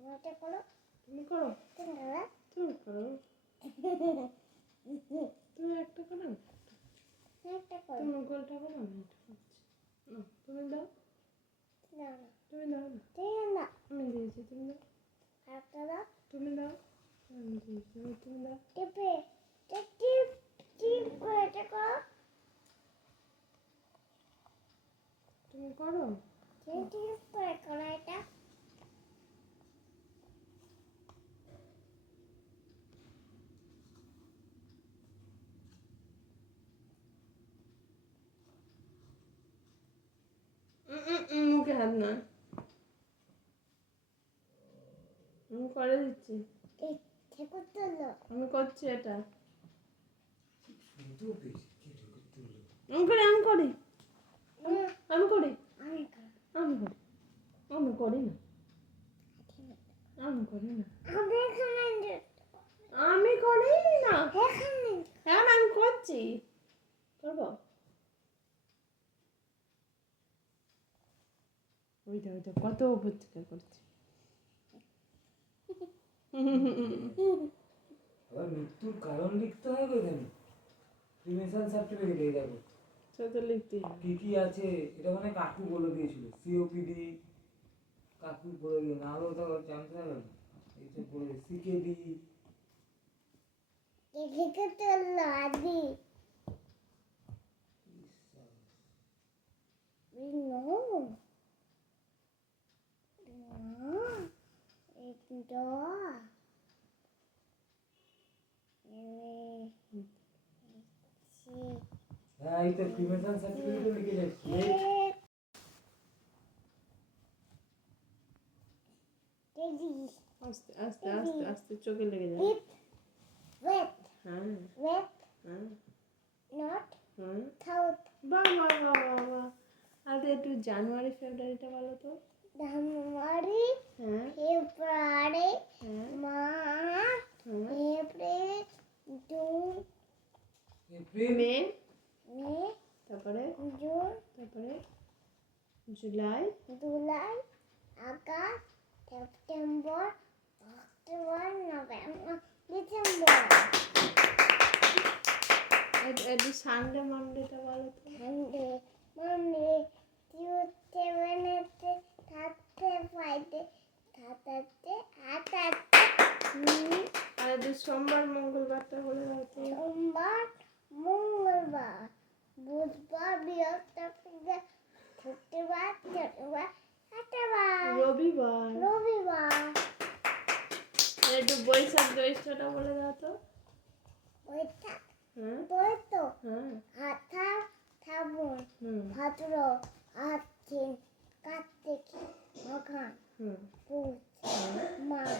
এটা করো। তুমি করো। তুমি করো। তুমি করো। তুমি একটা করো না। একটা করো। তুমি গোলটা করো না, এটা করছি। তুমি দাও। না না। তুমি দাও না। তুমি না। আমি দিয়েছি, তুমি দাও। একটা দাও। তুমি দাও। আমি দিয়েছি, তুমি দাও। টিপে টিপ টিপ করে এটা করো। তুমি করো। টিপ করে করো এটা। মুখে হাত না। আমি করে দিচ্ছি। আমি করছি এটা। আমি করি, আমি করি, আমি করি, আমি করি, আমি করি না, আমি করি না, আমি করি না। এখন আমি করছি, করবো। ওইটা ওইটা কত উপর থেকে করছি। আবার মৃত্যুর কারণ লিখতে হবে কেন? প্রিভেনশন সার্টিফিকেট এই দেখো সেটা লিখতে হবে। কি কি আছে এটা মানে কাকু বলে দিয়েছিল। সিওপিডি কাকু বলে দিয়ে না হলেও তো জানতে হবে না। এইসব বলে সিকেডি লিখে চললো আদি হ্যাঁ এই তো প্রিভেনশন সার্টিফিকেট লিখে যাচ্ছি। আস্তে আস্তে আস্তে আস্তে চোখে লেগে যায়। হ্যাঁ হ্যাঁ হ্যাঁ। বাহ বাহ বাহ বাহ বাহ। আর একটু জানুয়ারি ফেব্রুয়ারিটা বলো তো। জানুয়ারি হ্যাঁ ফেব্রুয়ারি হ্যাঁ মার্চ হ্যাঁ। April June April May, May তারপরে জুন তারপরে July, July August September October November December একটু সানডে মানডেটা বলো তো। Sunday Monday Tuesday Wednesday Thursday Friday Saturday Saturday আর একটু সোমবার মঙ্গলবারটা বলে দাও তো। সোমবার মঙ্গলবার বুধবার বৃহস্পতিবার শুক্রবার শনিবার শুক্রবার রবিবার। রবিবার আর একটু বৈশাখ জ্যৈষ্ঠটা বলে দাও তো। বৈশাখ হ্যাঁ চৈত্র হ্যাঁ আষাঢ় শ্রাবণ ভাদ্র আশ্বিন কার্তিক মাঘ হুম পৌষ মাঘ